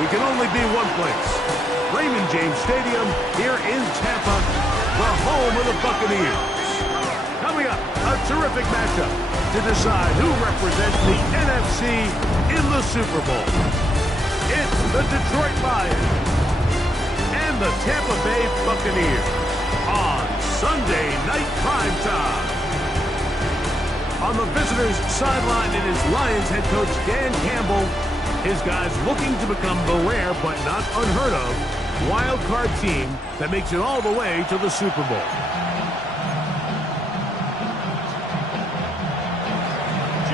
we can only be one place. Raymond James Stadium here in Tampa, the home of the Buccaneers. Coming up, a terrific matchup to decide who represents the NFC in the Super Bowl. It's the Detroit Lions and the Tampa Bay Buccaneers on Sunday Night Primetime. On the visitors' sideline, it is Lions head coach Dan Campbell. His guys looking to become the rare but not unheard of wild card team that makes it all the way to the Super Bowl.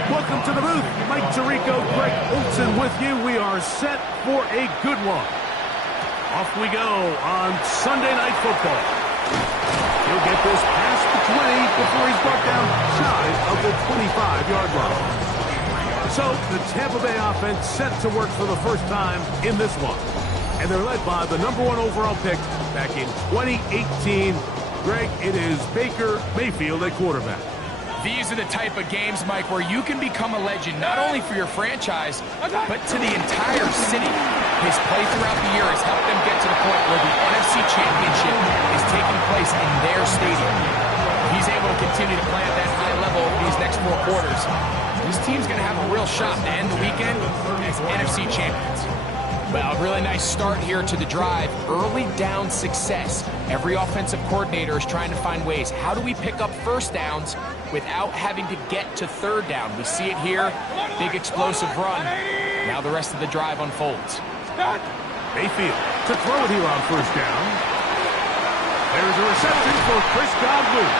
Welcome to the booth. Mike Tirico, Greg Olson with you. We are set for a good one. Off we go on Sunday Night Football. He'll get this past the 20 before he's brought down shy of the 25-yard line. So the Tampa Bay offense set to work for the first time in this one. And they're led by the #1 overall pick back in 2018. Greg, it is Baker Mayfield at quarterback. These are the type of games, Mike, where you can become a legend, not only for your franchise, but to the entire city. His play throughout the year has helped them get to the point where the NFC Championship is taking place in their stadium. He's able to continue to play at that high level over these next 4 quarters. This team's going to have a real shot to end the weekend as NFC champions. Well, a really nice start here to the drive. Early down success. Every offensive coordinator is trying to find ways. How do we pick up first downs without having to get to third down? We see it here. Big explosive run. Now the rest of the drive unfolds. Mayfield to throw it here on first down. There's a reception for Chris Godwin.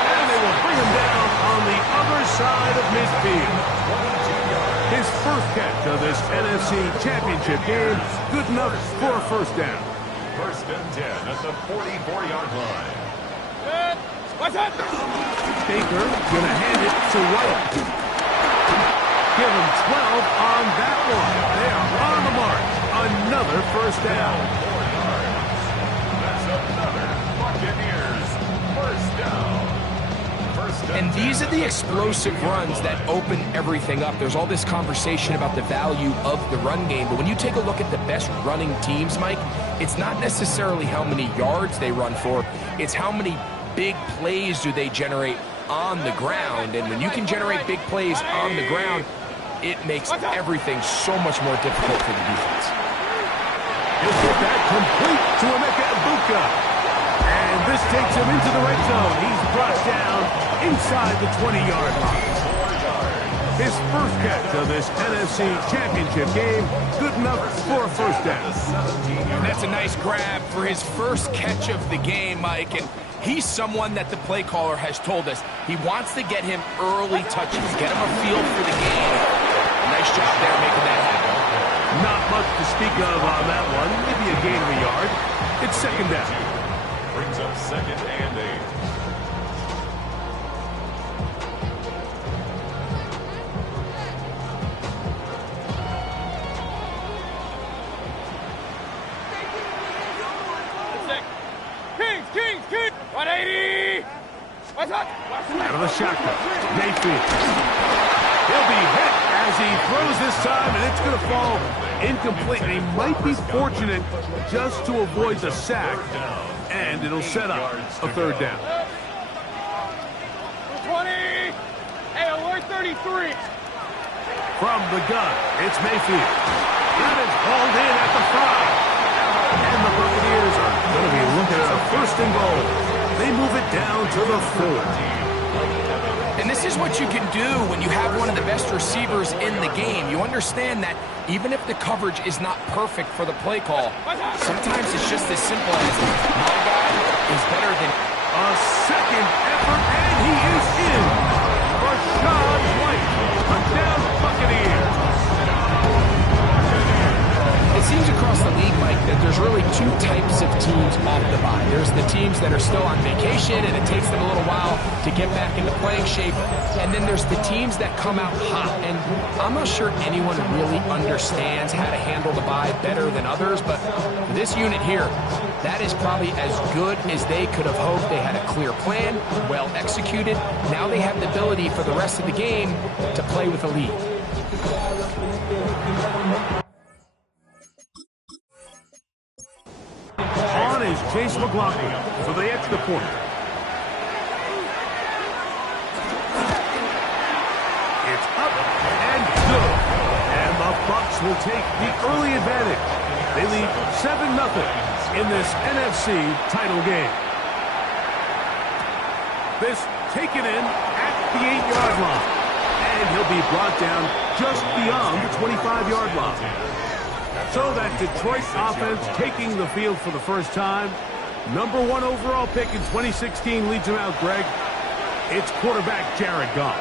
And they will bring him down on the other side of midfield. His first catch of this NFC Championship game, good enough for a first down. First and 10 at the 44-yard line. Baker going to hand it to White. Give him 12 on that one. They are on the mark. Another first down. 4 yards. That's another Buccaneers first down. And these are the explosive runs that open everything up. There's all this conversation about the value of the run game, but when you take a look at the best running teams, Mike, it's not necessarily how many yards they run for, it's how many big plays do they generate on the ground. And when you can generate big plays on the ground, it makes everything so much more difficult for the defense. He'll get that complete to Emeka Egbuka. And this takes him into the red zone. He's brought down inside the 20-yard line. His first catch of this NFC Championship game, good enough for a first down. And that's a nice grab for his first catch of the game, Mike. And he's someone that the play caller has told us he wants to get him early touches, get him a feel for the game. Nice job there making that happen. Not much to speak of on that one. Maybe a gain of a yard. It's second down. Brings up 2nd and 8. Kings, 180. Out of the shotgun, Mayfield. He'll be hit as he throws this time, and it's going to fall incomplete. And he might be fortunate just to avoid the sack, and it'll set up a third down. 20. Hey, alert 33. From the gun, it's Mayfield. That is hauled in at the 5. And the Buccaneers are going to be looking at a first and goal. They move it down to the 4. And this is what you can do when you have one of the best receivers in the game. You understand that even if the coverage is not perfect for the play call, sometimes it's just as simple as my guy is better than... A second effort, and he is in. Rashad White, touchdown Buccaneers. It seems across the league, Mike, that there's really 2 types of teams off the bye. There's the teams that are still on vacation, and it takes them a little while to get back into playing shape. And then there's the teams that come out hot. And I'm not sure anyone really understands how to handle the bye better than others, but for this unit here, that is probably as good as they could have hoped. They had a clear plan, well executed. Now they have the ability for the rest of the game to play with a lead. Chase McLaughlin for the extra point. It's up and good. And the Bucs will take the early advantage. They lead 7-0 in this NFC title game. This taken in at the 8-yard line. And he'll be brought down just beyond the 25-yard line. So that Detroit offense taking the field for the first time. Number 1 overall pick in 2016 leads him out, Greg. It's quarterback Jared Goff.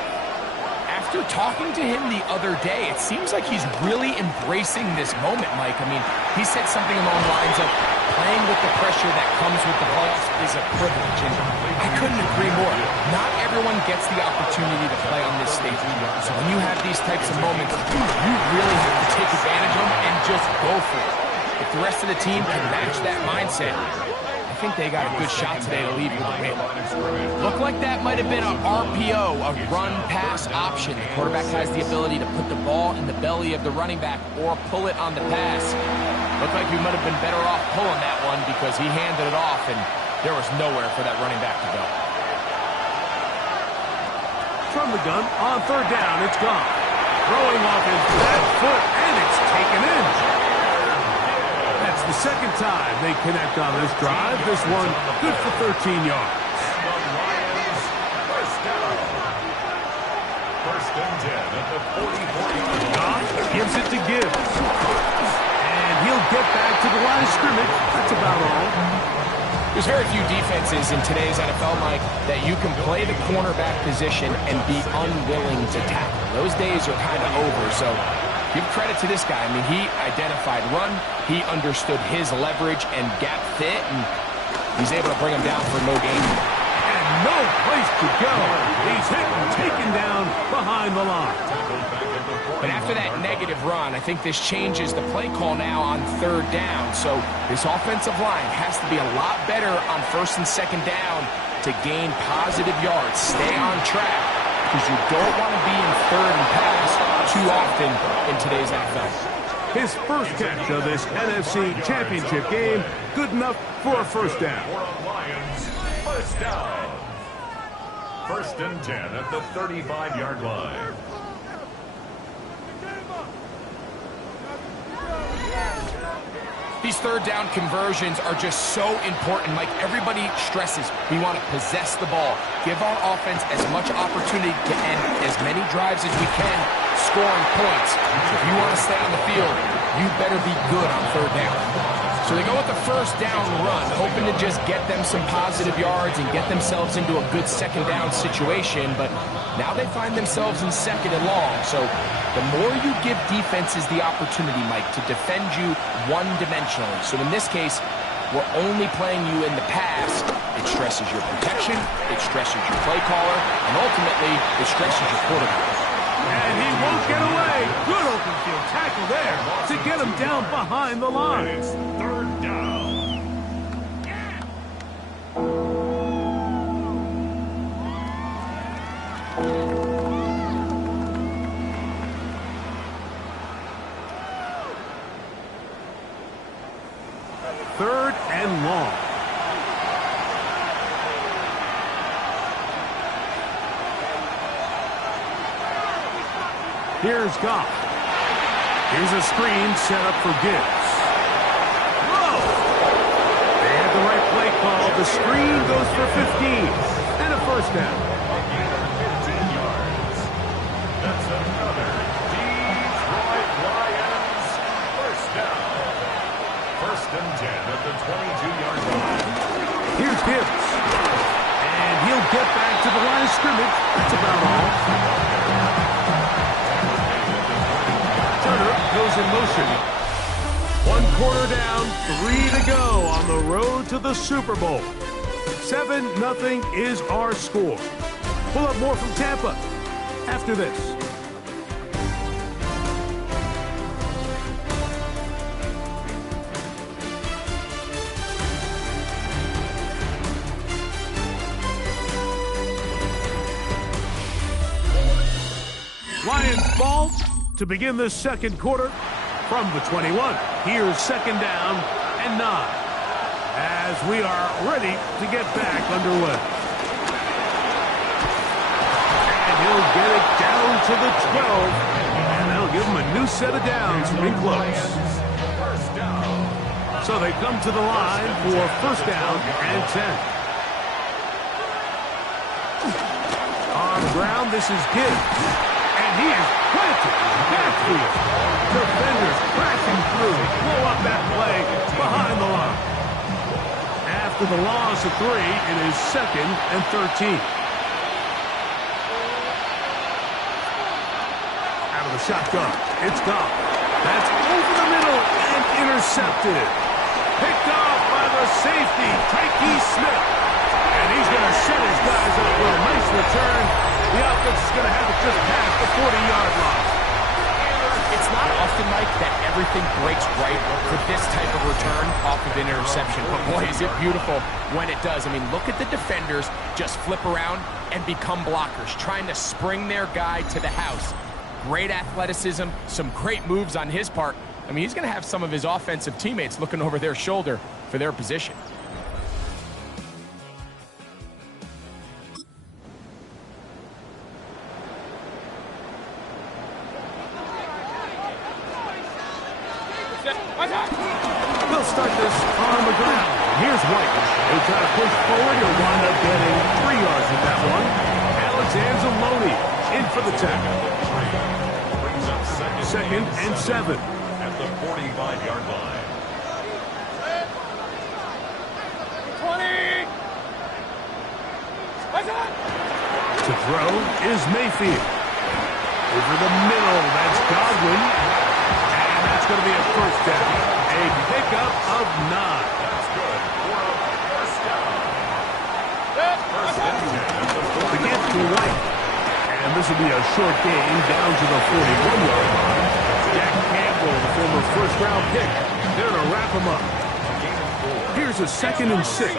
After talking to him the other day, it seems like he's really embracing this moment, Mike. I mean, he said something along the lines of playing with the pressure that comes with the playoffs is a privilege, and I couldn't agree more. Not everyone gets the opportunity to play on this stage. So when you have these types of moments, you really have to take advantage of them and just go for it. If the rest of the team can match that mindset, I think they got a good shot today to leave with a win. Looked like that might have been an RPO, a run-pass option. The quarterback has the ability to put the ball in the belly of the running back or pull it on the pass. Looked like he might have been better off pulling that one because he handed it off and there was nowhere for that running back to go. From the gun, on third down, it's gone. Throwing off his back foot, and it's taken in. That's the second time they connect on this drive. This one good for 13 yards. First and 10 at the 44-yard line. Goff gives it to Gibbs. And he'll get back to the line of scrimmage. That's about all. There's very few defenses in today's NFL, Mike, that you can play the cornerback position and be unwilling to tackle. Those days are kind of over, so give credit to this guy. I mean, he identified run, he understood his leverage and gap fit, and he's able to bring him down for no gain. And no place to go. He's hit and taken down behind the line. But after that negative run, I think this changes the play call now on third down. So this offensive line has to be a lot better on first and second down to gain positive yards. Stay on track because you don't want to be in third and pass too often in today's NFL. His first catch of this NFC Championship game, good enough for a first down. Lions, first down. First and 10 at the 35-yard line. These third down conversions are just so important. Like everybody stresses, we want to possess the ball. Give our offense as much opportunity to end as many drives as we can, scoring points. If you want to stay on the field, you better be good on third down. So they go with the first down run, hoping to just get them some positive yards and get themselves into a good second down situation. But now they find themselves in second and long. So the more you give defenses the opportunity, Mike, to defend you one-dimensionally. So in this case, we're only playing you in the pass. It stresses your protection, it stresses your play caller, and ultimately, it stresses your quarterback. And he won't get away. Good open field tackle there to get him down behind the line. It's third down. Third and long. Here's Goff. Here's a screen set up for Gibbs. Whoa! They had the right play call. The screen goes for 15. And a first down. 15 yards. That's another Detroit Lions first down. First and 10 at the 22-yard line. Here's Gibbs. And he'll get back to the line of scrimmage. That's about all. Goes in motion. One quarter down, 3 to go on the road to the Super Bowl. 7-0 is our score. Pull up more from Tampa after this. Lions ball to begin the second quarter from the 21. Here's second down and 9. as we are ready to get back underway. And he'll get it down to the 12. And that'll give him a new set of downs from in close. So they come to the line for first down and 10. On ground, this is Gibbs. And he is planted backfield. Defenders crashing through. Blow up that play behind the line. After the loss of 3, it is 2nd and 13. Out of the shotgun. It's gone. That's over the middle and intercepted. Picked off by the safety, Tyke Smith. And he's going to set his guys up for a nice return. The offense is going to have it just past the 40-yard line. It's not often, Mike, that everything breaks right for this type of return off of an interception. But, boy, is it beautiful when it does. I mean, look at the defenders just flip around and become blockers, trying to spring their guy to the house. Great athleticism, some great moves on his part. I mean, he's going to have some of his offensive teammates looking over their shoulder for their position. They'll start this on the ground. Here's White. They try to push forward. He'll wind up getting 3 yards with that one. Alex Anzalone in for the tackle. Second and 7. At the 45-yard line. 20. To throw is Mayfield. Over the middle, that's Godwin. And that's going to be a first down. A pickup of 9. That's good for a first down. First and 10. The gift to White. And this will be a short gain down to the 41-yard line. Jack Campbell, the former first-round pick, there to wrap him up. Here's a 2nd and 6.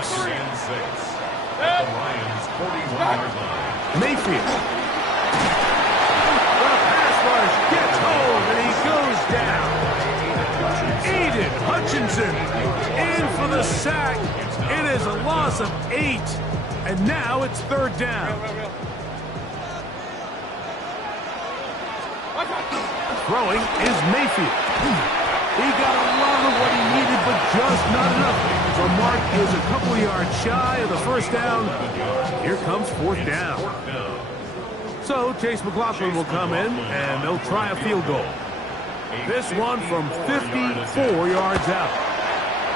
At the Lions' 41-yard line. Mayfield. The pass rush gets home, and he goes down. Aiden Hutchinson in for the sack. It is a loss of 8, and now it's 3rd down. Throwing is Mayfield. He got a lot of what he needed, but just not enough. So Mark is a couple yards shy of the first down. Here comes 4th down. So Chase McLaughlin will come in, and they'll try a field goal. This one from 54 yards out.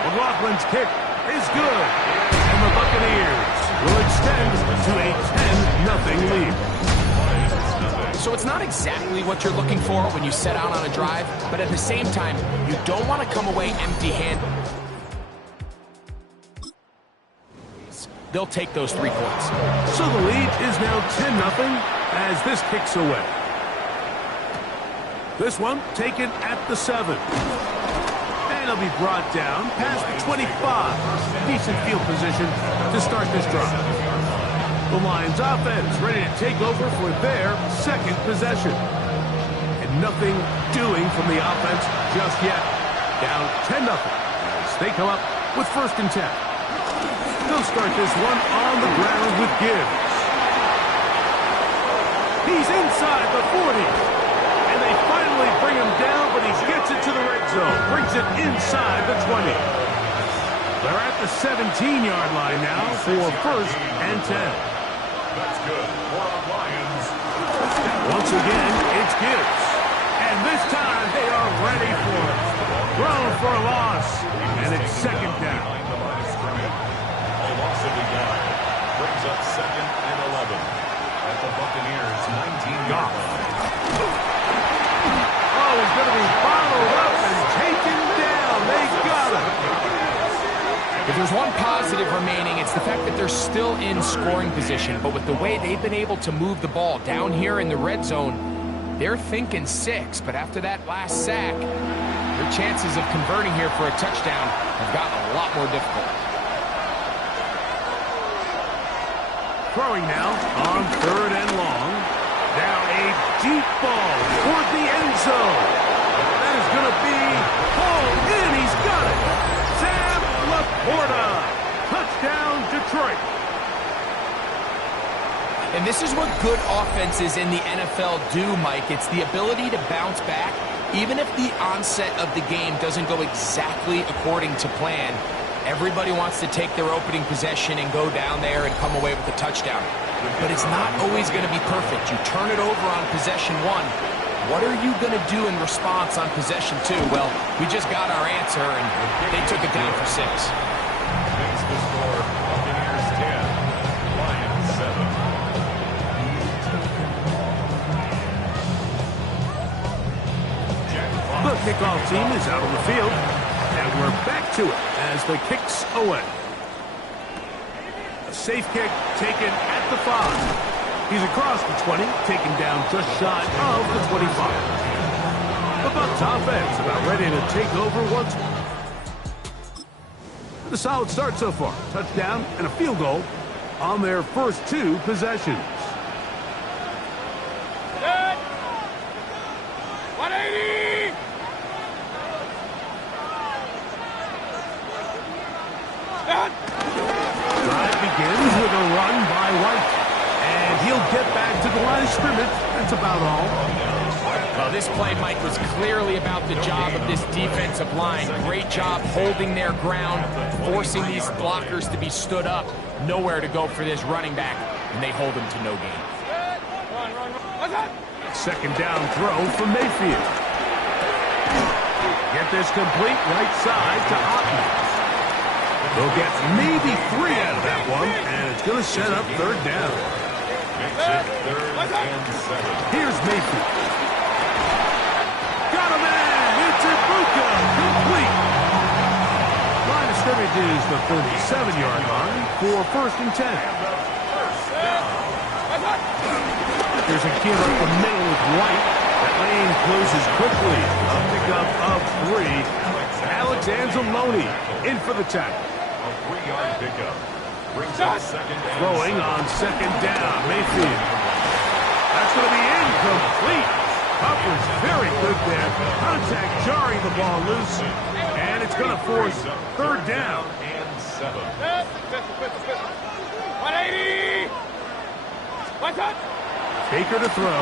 McLaughlin's kick is good, and the Buccaneers will extend to a 10-0 lead. So it's not exactly what you're looking for when you set out on a drive, but at the same time, you don't want to come away empty-handed. They'll take those 3 points. So the lead is now 10-0 as this kicks away. This one taken at the 7. And it'll be brought down past the 25. Decent field position to start this drive. The Lions offense ready to take over for their 2nd possession. And nothing doing from the offense just yet. Down 10-0 as they come up with 1st and 10. They'll start this one on the ground with Gibbs. He's inside the 40. And they finally bring him down, but he gets it to the red zone. Brings it inside the 20. They're at the 17-yard line now for 1st and 10. That's good for our Lions. Once again, it's Gibbs. And this time they are ready for it. Thrown for a loss. And it's 2nd down. A loss of a yard. Brings up 2nd and 11. At the Buccaneers' 19-yard line. Oh, he's going to be followed up and taken down. They got him. If there's one positive remaining, it's the fact that they're still in scoring position. But with the way they've been able to move the ball down here in the red zone, they're thinking 6. But after that last sack, their chances of converting here for a touchdown have gotten a lot more difficult. Throwing now on 3rd and long. Now a deep ball toward the end zone. That is going to be hauled in. He's got it. Sam Laporta Touchdown, Detroit. And this is what good offenses in the NFL do, Mike. It's the ability to bounce back, even if the onset of the game doesn't go exactly according to plan. Everybody wants to take their opening possession and go down there and come away with a touchdown. But it's not always going to be perfect. You turn it over on possession 1. What are you going to do in response on possession 2? Well, we just got our answer, and they took it down for 6. Makes the score Buccaneers 10, Lions 7. The kickoff team is out on the field, and we're back to it as the kick's away. A safe kick taken at the 5. He's across the 20, taken down just shy of the 25. The Bucs offense about ready to take over once more. A solid start so far. Touchdown and a field goal on their first 2 possessions. 180! Drive begins with a run by White. And he'll get back to the line of scrimmage. That's about all. Well, this play, Mike, was clearly about the job of this defensive line. Great job holding their ground, forcing these blockers to be stood up. Nowhere to go for this running back, and they hold him to no gain. Second down throw from Mayfield. Get this complete right side to Otten. They'll get maybe 3 out of that one, and it's going to set up third down. Makes it 3rd and 7. Here's Mayfield. Got a man! It's Ibuka! Complete! Line of scrimmage is the 37-yard line for 1st and 10. There's a kid up the middle with White. That lane closes quickly. A pickup of 3. Alex Anzalone in for the tackle. A 3-yard pickup. Brings up 2nd and Throwing 7. on 2nd down. Mayfield. That's going to be incomplete. Coverage very good there. Contact jarring the ball loose. And it's going to force 3rd down. And 7. 180! One touch! Baker to throw.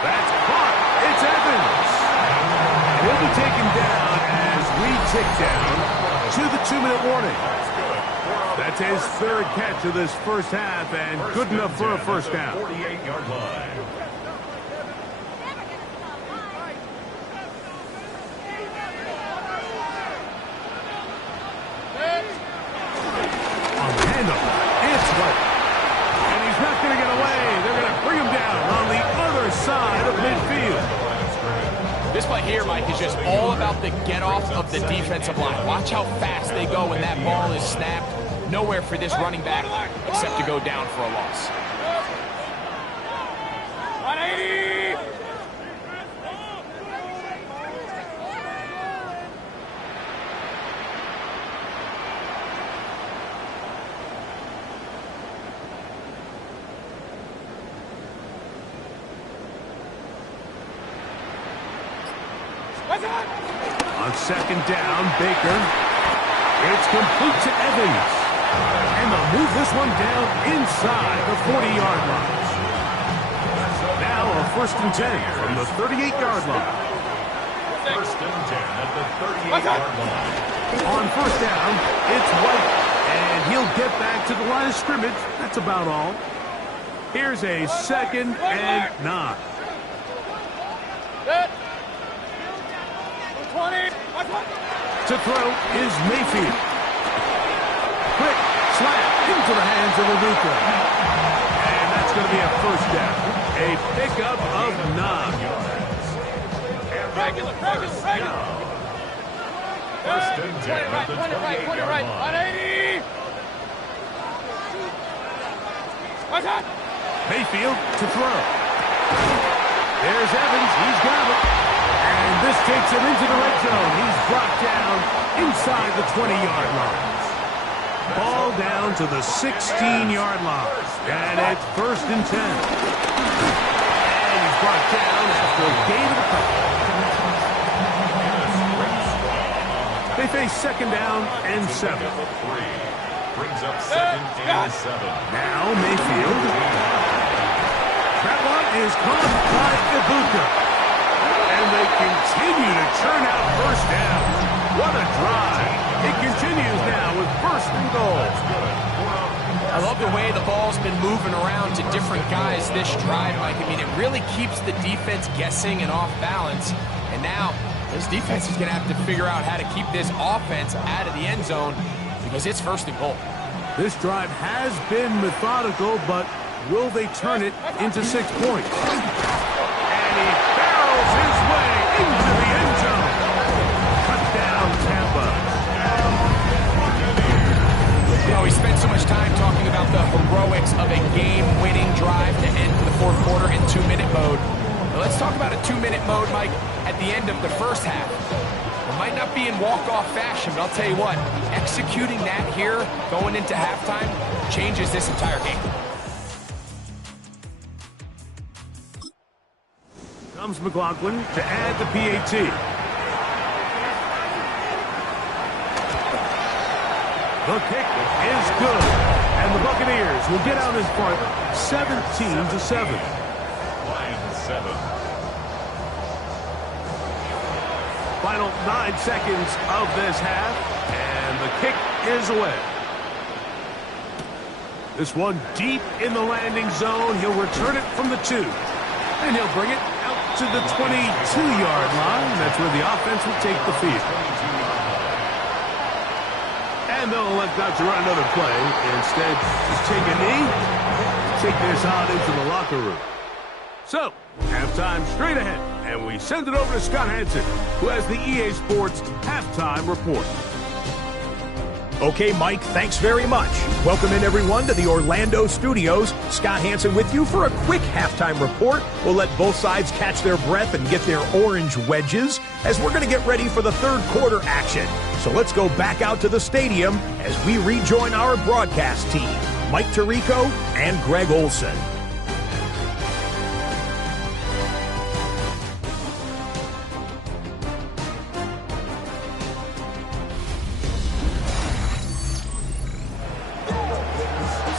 That's caught. It's Evans. He'll be taken down as we tick down to the 2-minute warning. That's his 3rd catch of this first half, and good enough for a first down. 48-yard line. On the handoff, it's White. And he's not going to get away. They're going to bring him down on the other side of midfield. This play here, Mike, is just all about the get-off of the defensive line. Watch how fast they go when that ball is snapped. Nowhere for this running back except to go down for a loss. 180! On 2nd down, Baker. It's complete to Evans. And they'll move this one down inside the 40-yard line. Now a 1st and 10 from the 38-yard line. 1st and 10 at the 38-yard line. On 1st down, it's White. And he'll get back to the line of scrimmage. That's about all. Here's a 2nd and 9. 20! To throw is Mayfield. Quick slap into the hands of Ibuka. And that's going to be a first down. A pickup of 9. Regular! 1st and 10 at the 28-yard line. 180! One touch! Mayfield to throw. There's Evans. He's got it. And this takes him into the red zone. He's brought down inside the 20-yard line. Ball down to the 16-yard line. And it's 1st and 10. And he's brought down after a gain of a couple. They face 2nd down and 7. Brings up second and 7. Now Mayfield. That one is caught by Ibuka. And they continue to churn out first down. What a drive. It continues now with first and goal. I love the way the ball's been moving around to different guys this drive, Mike. I mean, it really keeps the defense guessing and off balance. And now this defense is going to have to figure out how to keep this offense out of the end zone because it's first and goal. This drive has been methodical, but will they turn it into 6 points? And he barrels his way into the end zone. Touchdown, Tampa. You know, we spent so much time talking about the heroics of a game-winning drive to end the fourth quarter in 2-minute mode. Now let's talk about a 2-minute mode, Mike, at the end of the first half. It might not be in walk-off fashion, but I'll tell you what, executing that here going into halftime changes this entire game. Comes McLaughlin to add the PAT. The kick is good, and the Buccaneers will get out in front 17-7. Lions 7. Final 9 seconds of this half, and the kick is away. This one deep in the landing zone. He'll return it from the 2, and he'll bring it out to the 22-yard line. That's where the offense will take the field. And they'll elect not to run another play. Instead, just take a knee, take this on into the locker room. So, halftime straight ahead, and we send it over to Scott Hansen, who has the EA Sports Halftime Report. Okay, Mike, thanks very much. Welcome in, everyone, to the Orlando studios. Scott Hansen with you for a quick halftime report. We'll let both sides catch their breath and get their orange wedges as we're going to get ready for the third quarter action. So let's go back out to the stadium as we rejoin our broadcast team, Mike Tirico and Greg Olson.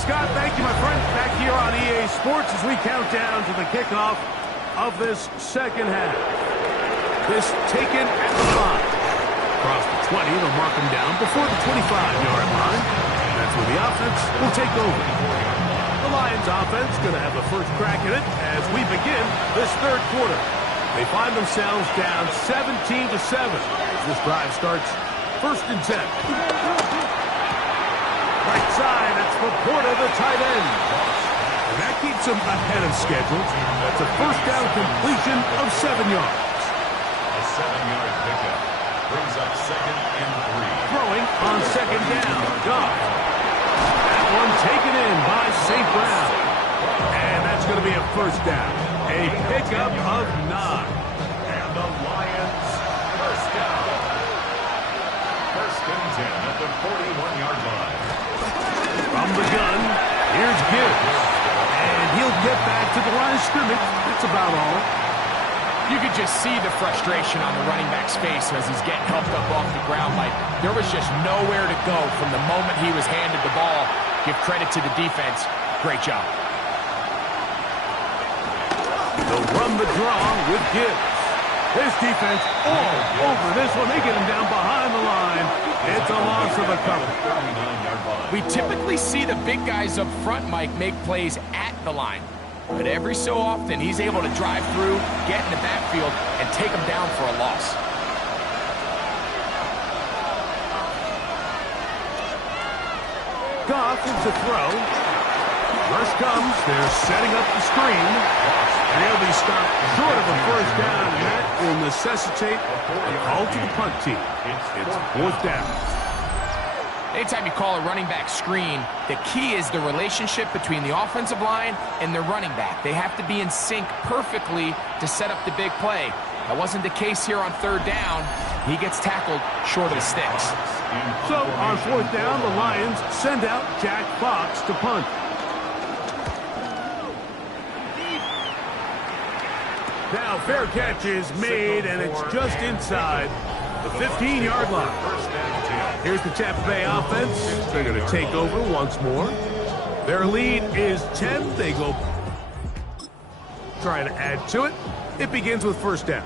Scott, thank you, my friend. Back here on EA Sports as we count down to the kickoff of this second half. This taken at the 5. Across the 20, they'll mark him down before the 25-yard line. That's where the offense will take over. The Lions offense going to have the first crack at it as we begin this third quarter. They find themselves down 17-7 as this drive starts first and 10. Right side, it's Laporta, the tight end. And that keeps him ahead of schedule. That's a first down completion of 7 yards. A 7-yard pickup. Brings up second and 3. Throwing on second down. Goff. That one taken in by St. Brown. And that's going to be a first down. A pickup of 9. And the Lions first down. First and 10 at the 41-yard line. From the gun, here's Gibbs. And he'll get back to the line of scrimmage. That's about all. You could just see the frustration on the running back's face as he's getting helped up off the ground. Like, there was just nowhere to go from the moment he was handed the ball. Give credit to the defense. Great job. They'll run the draw with Gibbs. This defense all over this one. They get him down behind the line. It's a loss of a couple. We typically see the big guys up front, Mike, make plays at the line. But every so often, he's able to drive through, get in the backfield, and take them down for a loss. Goff into throw. Rush comes. They're setting up the screen. And he'll be stopped short of a first down, and that will necessitate a call to the punt team. It's fourth down. Anytime you call a running back screen, the key is the relationship between the offensive line and their running back. They have to be in sync perfectly to set up the big play. That wasn't the case here on third down. He gets tackled short of the sticks. So on fourth down, the Lions send out Jack Fox to punt. Now fair catch is made, and it's just inside the 15-yard line. First and 10. Here's the Tampa Bay offense. They're going to take over once more. Their lead is 10. They go trying to add to it. It begins with first down.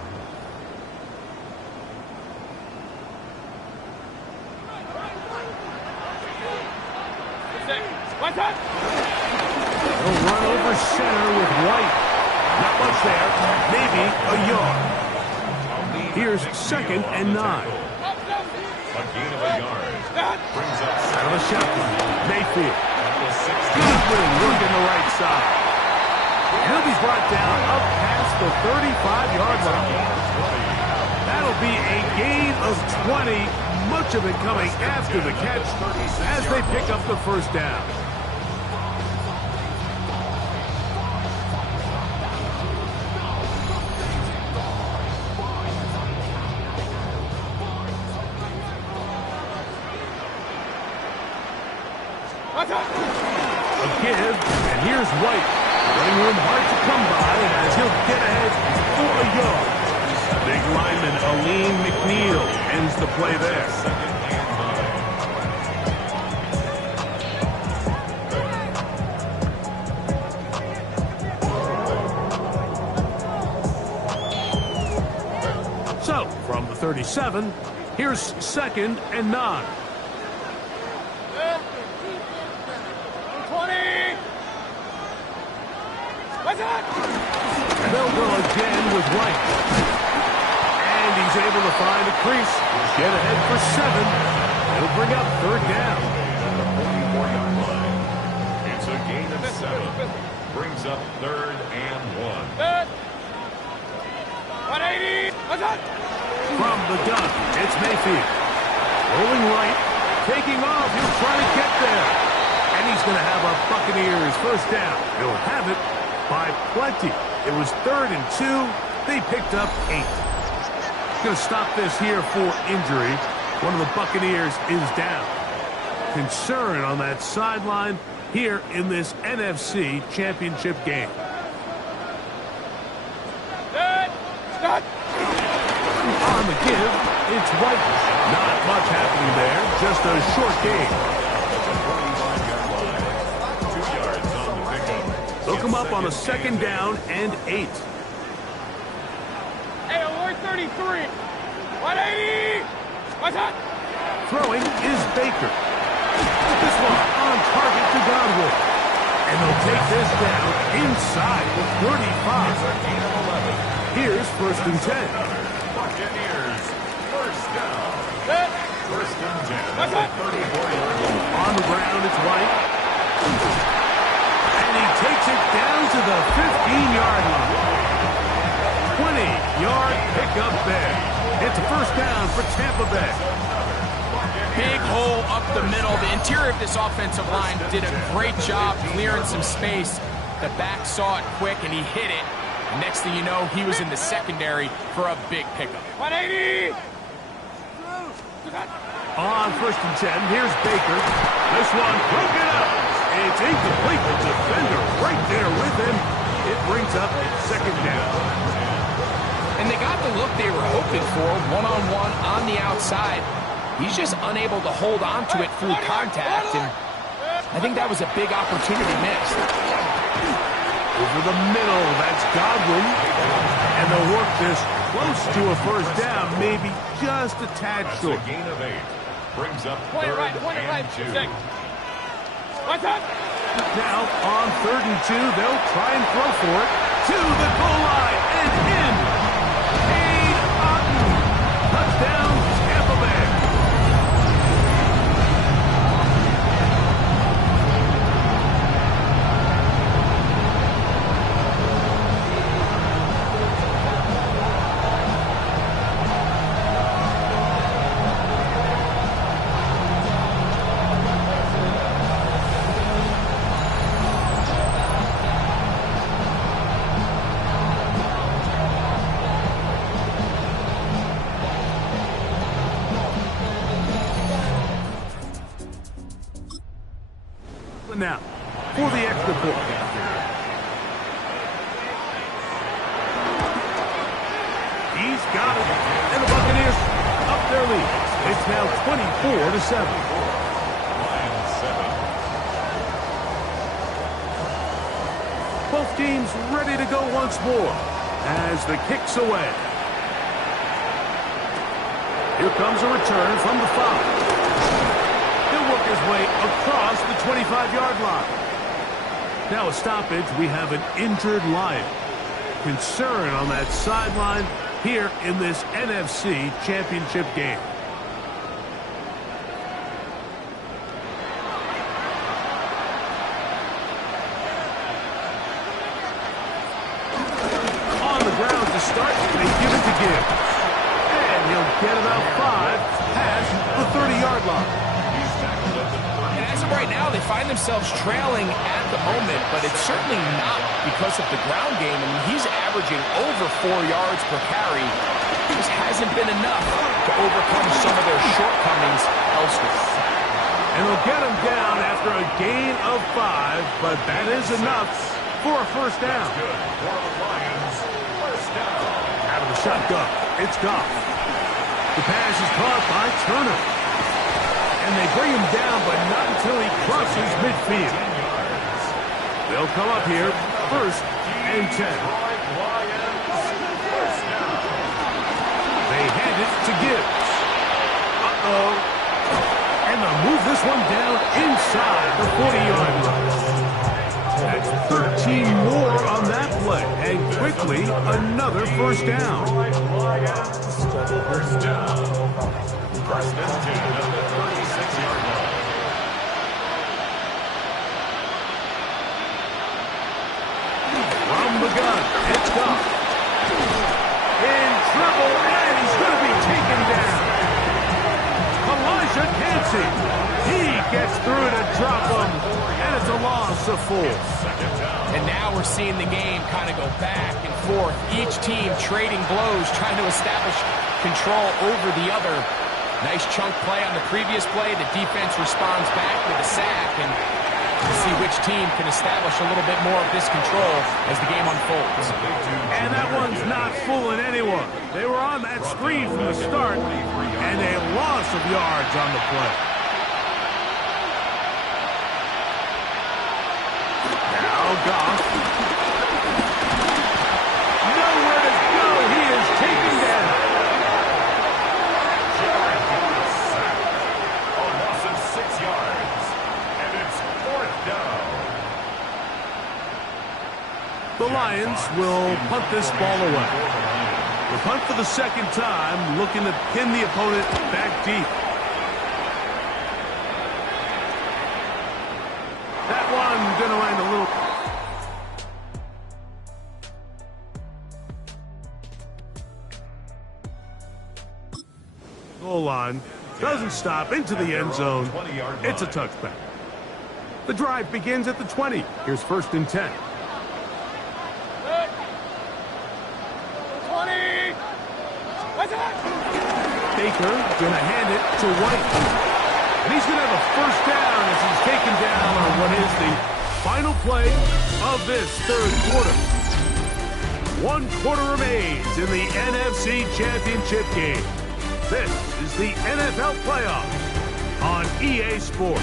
They'll run over center with White. Not much there. Maybe a yard. Here's 2nd and 9. A gain of a yard. Brings up Out of the shotgun. Mayfield. at the 16. Godwin working the right side. He'll be brought down up past the 35-yard line. That'll be a gain of 20. Much of it coming after the catch as they pick up the first down. A give, and here's White. Running room hard to come by as he'll get ahead for a yard. Big lineman Aline McNeil ends the play there. So, from the 37, here's 2nd and 9. 20. They'll go again with White. And he's able to find a crease. Get ahead for 7. It'll bring up 3rd down. At the 44-yard line. It's a gain of 7. Brings up 3rd and 1. 180. From the gun, it's Mayfield. Rolling right. Taking off. He'll try to get there. And he's going to have a Buccaneers first down. He'll have it by plenty. It was 3rd and 2. They picked up 8. Going to stop this here for injury. One of the Buccaneers is down. Concern on that sideline here in this NFC Championship game. On the give, it's White. Not much happening there. Just a short game. 2 yards on the pickup. They'll come up on a 2nd down and 8. Hey, 133. 180. What's that? Throwing is Baker. This one on target to Godwin. And they'll take this down inside the 35. Here's 1st and 10. Buccaneers, first down. Set. First and 10. What's that? 34-yard line. On the ground, it's White. And he takes it down to the 15-yard line. 20-yard pickup there. It's a first down for Tampa Bay. Big hole up the middle. The interior of this offensive line did a great job clearing some space. The back saw it quick, and he hit it. And next thing you know, he was in the secondary for a big pickup. 180. On 1st and 10, here's Baker. This one broken up. It's incomplete. The defender right there with him. It brings up its 2nd down. And they got the look they were hoping for, one-on-one on the outside. He's just unable to hold on to it through contact, and I think that was a big opportunity missed. Over the middle, that's Godwin. And they'll work this close to a first down, maybe just a tad That's short. a gain of 8. Brings up 20 3rd right, 20 right. and 2. Six. What's that? Now on 3rd and 2, they'll try and throw for it to the goal line and in. Cade Otton. Touchdown, Tampa Bay. Now, for the extra point. He's got it. And the Buccaneers up their lead. It's now 24-7. Lions 7. Both teams ready to go once more as the kick's away. Here comes a return from the 5. He'll work his way across the 25-yard line. Now a stoppage, we have an injured Lion. Concern on that sideline here in this NFC Championship game. On the ground to start, they give it to Gibbs. And he'll get about 5 past the 30-yard line. And as of right now, they find themselves trailing at the moment, but it's certainly not because of the ground game. I mean, he's averaging over 4 yards per carry. This hasn't been enough to overcome some of their shortcomings elsewhere. And they'll get him down after a gain of 5, but that is enough for a first down. Good for the Lions. First down. Out of the shotgun, it's Goff. The pass is caught by Turner. And they bring him down, but not until he crosses midfield. They'll come up here, first and 10. They hand it to Gibbs. Uh-oh. And they'll move this one down inside the 40-yard line. That's 13 more on that play. And quickly, another first down. First down. First and 10 at the 36-yard line. From the gun, it's Goff. In trouble, and he's going to be taken down. Elijah Cansey. He gets through to drop him, and it's a loss of 4. And now we're seeing the game kind of go back and forth. Each team trading blows, trying to establish control over the other. Nice chunk play on the previous play. The defense responds back with a sack, and we'll see which team can establish a little bit more of this control as the game unfolds. And that one's not fooling anyone. They were on that screen from the start, and a loss of yards on the play. Now Goff. Nowhere to go. He is taken down. A loss of 6 yards. And it's fourth down. The Lions will punt this ball away. The punt for the second time, looking to pin the opponent back deep. That one going to land a little... Goal line. Doesn't stop into the end zone. It's a touchback. The drive begins at the 20. Here's first and 10. 20. What's that? Baker gonna hand it to White. And he's gonna have a first down as he's taken down on what is the final play of this third quarter. 1 quarter remains in the NFC Championship game. This is the NFL playoffs on EA Sports.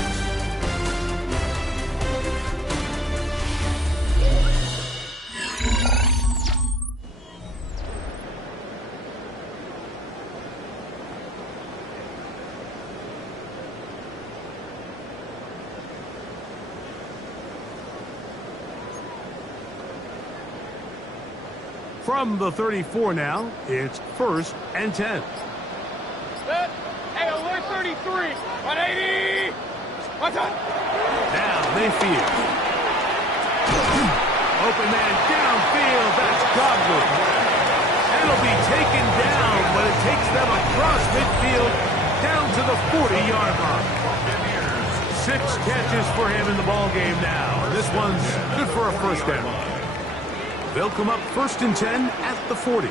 From the 34 now, it's first and 10. Hey, alert 33. 180. What's up? Now Mayfield. Open man downfield. That's Godwin. It'll be taken down, but it takes them across midfield down to the 40-yard line. 6 catches for him in the ballgame now. This one's good for a first down. They'll come up first and 10 at the 40.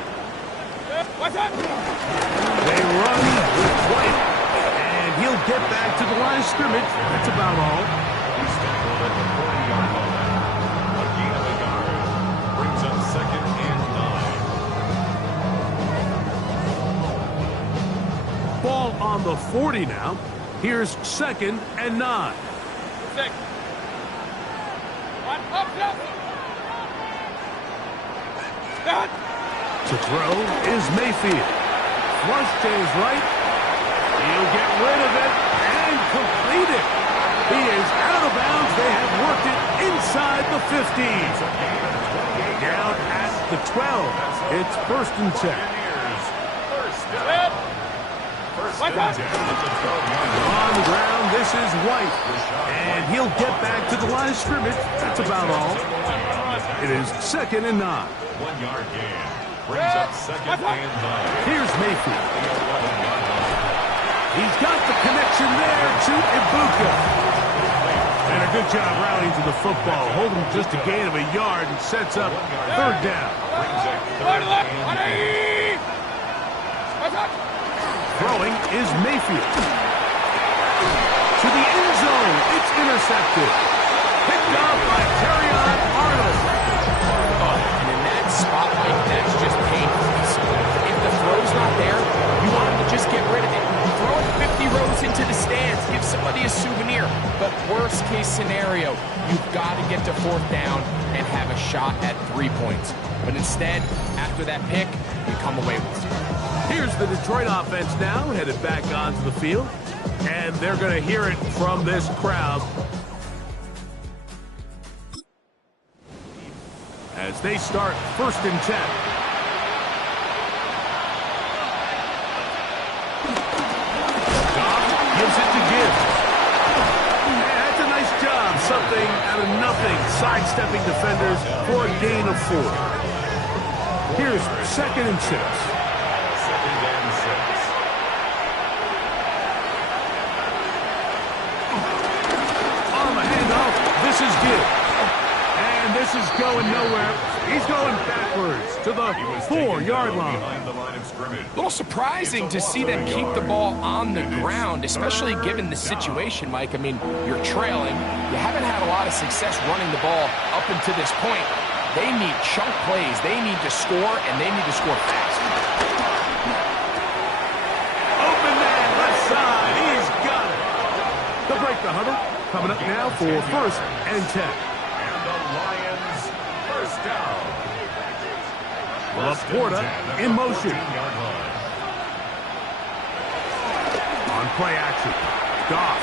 What's up? They run with White, and he'll get back to the line of scrimmage. That's about all. He's tackled at the 40-yard line. A gain of a yard brings up second and 9. Ball on the 40 now. Here's 2nd and 9. 6. 1 up, up. Start. To throw is Mayfield. Flush to his right. He'll get rid of it and complete it. He is out of bounds. They have worked it inside the 15. Down at the 12. It's 1st and 10. On the ground, this is White. And he'll get back to the line of scrimmage. That's about all. It is 2nd and 9. 1 yard gain. Brings up 2nd and 9. Here's Mayfield. He's got the connection there to Ibuka. And a good job rallying to the football. Holding just a gain of a yard and sets up 3rd down. Throwing is Mayfield. To the end zone. It's intercepted. Picked up by Terrion Arnold. And in that spotlight, that's just painful. If the throw's not there, you want him to just get rid of it. Throw it 50 rows into the stands. Give somebody a souvenir. But worst case scenario, you've got to get to 4th down and have a shot at 3 points. But instead, after that pick, you come away with it. Here's the Detroit offense now, headed back onto the field. And they're going to hear it from this crowd as they start 1st and 10. Goff gives it to Gibbs. Yeah, that's a nice job. Something out of nothing. Sidestepping defenders for a gain of 4. Here's 2nd and 6. This is Gibbs. And this is going nowhere. He's going backwards to the 4-yard line. A little surprising to see them keep the ball on the ground, especially given the situation, Mike. I mean, you're trailing. You haven't had a lot of success running the ball up until this point. They need chunk plays. They need to score, and they need to score fast. Open man, left side. He's got it. They'll break the huddle. Coming up now for 1st and 10. And the Lions, 1st down. Laporta in motion. On play action. Goff.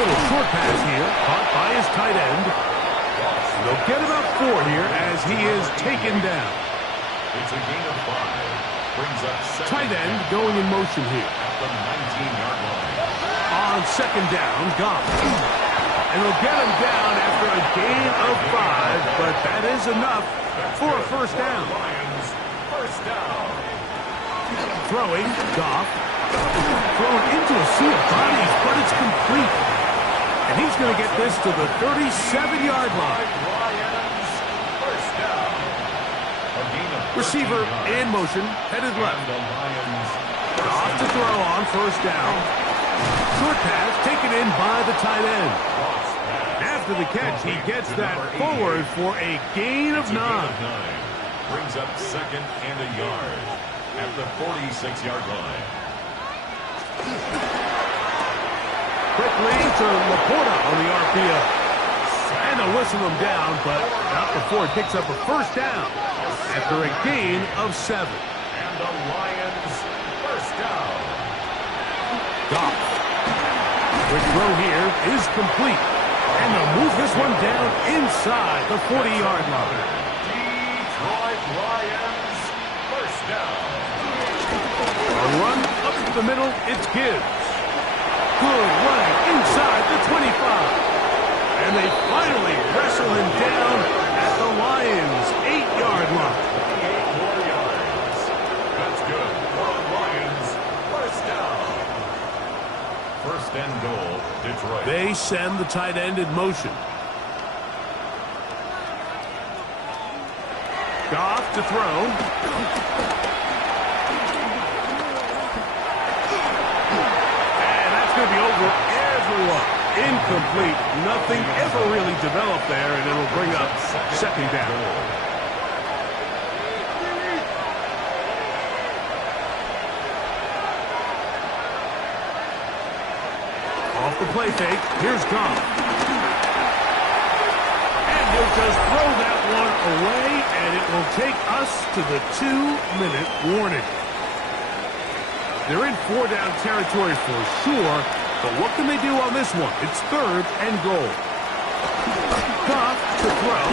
Little short pass here. Caught by his tight end. And they'll get about 4 here as he is taken down. It's a gain of 5. Brings up 2nd. Tight end going in motion here. At the 19-yard line. On 2nd down, Goff. And they'll get him down after a gain of 5, but that is enough for a 1st down. Lions, 1st down. Throwing, Goff. Thrown into a sea of bodies, but it's complete. And he's going to get this to the 37-yard line. Lions, 1st down. A gain of 13 Receiver yards. in motion, headed left. And the Lions, Goff to throw on 1st down. Short pass taken in by the tight end. After the catch, he gets that forward for a gain of 9. Brings up 2nd and a yard at the 46-yard line. Quickly to Laporta on the RPO. And they'll whistle him down, but not before he picks up a 1st down after a gain of 7. And the Lions, 1st down. Goff. Quick throw here is complete. And they'll move this one down inside the 40-yard line. Detroit Lions, 1st down. A run up the middle, it's Gibbs. Good running inside the 25. And they finally wrestle him down at the Lions' 8-yard line. 8 more yards. That's good for the Lions, 1st down. 1st and goal, Detroit. They send the tight end in motion. Goff to throw. And that's going to be over everyone. Incomplete. Nothing ever really developed there, and it'll bring up 2nd down. the play fake. Here's Goff. And he'll just throw that one away, and it will take us to the 2-minute warning. They're in 4-down territory for sure, but what can they do on this one? It's 3rd and goal. Goff to throw.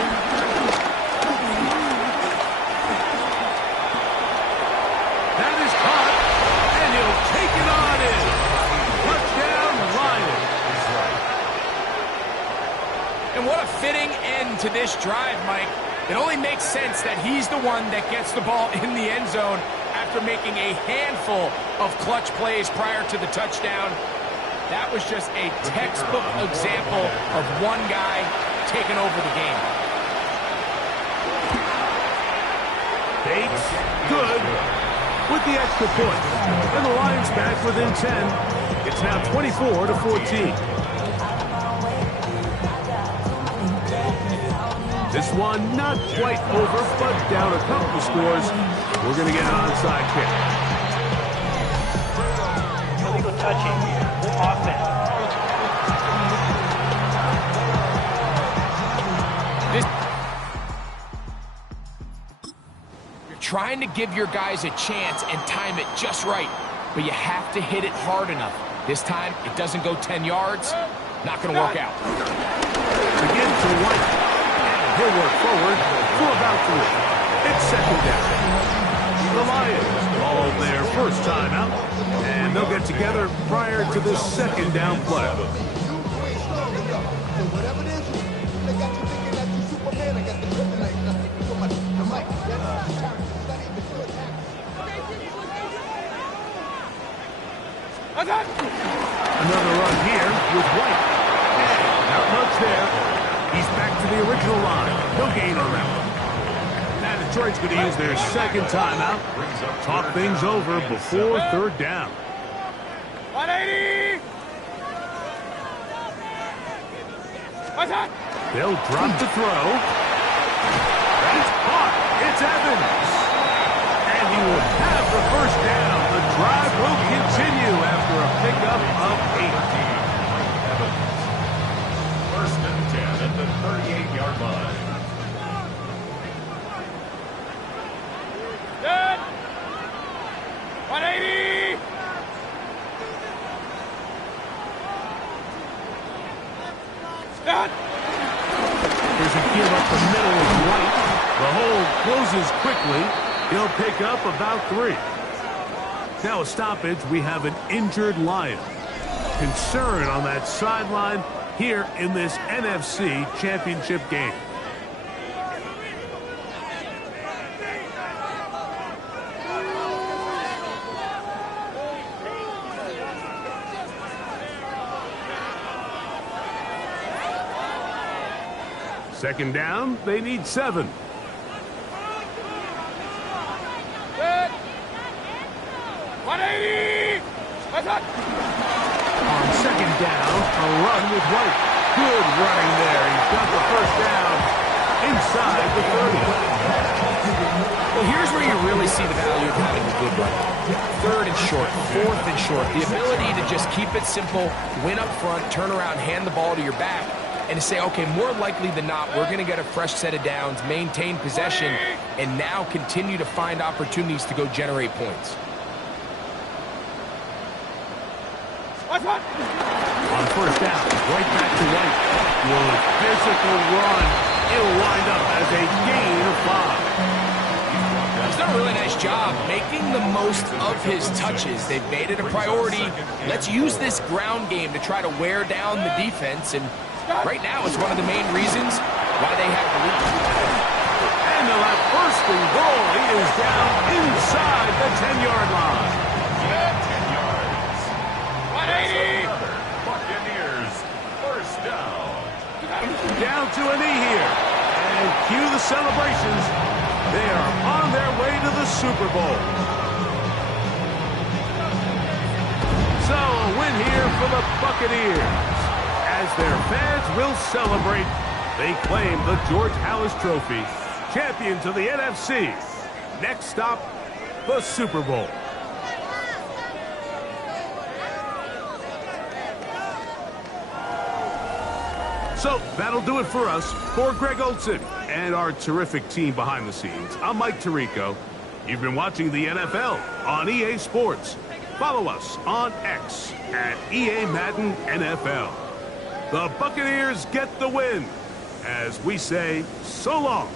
That is caught, and he'll take it on in. Touchdown, Lions. And what a fitting end to this drive, Mike. It only makes sense that he's the one that gets the ball in the end zone after making a handful of clutch plays prior to the touchdown. That was just a textbook example of one guy taking over the game. Bates, good, with the extra point. And the Lions back within 10. It's now 24-14. This one not quite over, but down a couple of scores. We're going to get an onside kick. Illegal touching. Offense. You're trying to give your guys a chance and time it just right, but you have to hit it hard enough. This time, it doesn't go 10 yards. Not going to work out. Begin to White. He'll work forward for about 3. It's 2nd down. The Lions call their first time out, and they'll get together prior to the 2nd down play. Another run here with White. Not much there. He's back to the original line. No gain on that one. Now Detroit's going to use their 2nd timeout. Talk things over before 3rd down. 180! They'll drop the throw. That's caught. It's Evans. And he will have the first down. The drive will continue after a pickup of 8. First and 10 at the 38-yard line. Good! 180! Good! There's a give up the middle of White. The hole closes quickly. He'll pick up about 3. Now a stoppage. We have an injured Lion. Concern on that sideline here in this NFC Championship game. Second down, they need 7. Good! 180! On 2nd down, a run with White. Good running there. He's got the first down inside the 30. Well, here's where you really see the value of having a good run. 3rd and short, 4th and short. The ability to just keep it simple, win up front, turn around, hand the ball to your back, and to say, okay, more likely than not, we're going to get a fresh set of downs, maintain possession, and now continue to find opportunities to go generate points. On 1st down, right back to White. Good physical run. It'll wind up as a gain of 5. He's done a really nice job making the most of his touches. They've made it a priority. Let's use this ground game to try to wear down the defense, and right now it's one of the main reasons why they have the lead. And they'll have 1st and goal. He is down inside the 10-yard line. 10 yards. 180! Buccaneers, 1st down. Down to a knee here. And cue the celebrations. They are on their way to the Super Bowl. So a win here for the Buccaneers. As their fans will celebrate, they claim the George Halas Trophy. Champions of the NFC. Next stop, the Super Bowl. So that'll do it for us. For Greg Olson and our terrific team behind the scenes, I'm Mike Tirico. You've been watching the NFL on EA Sports. Follow us on X at EA Madden NFL. The Buccaneers get the win as we say so long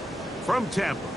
from Tampa.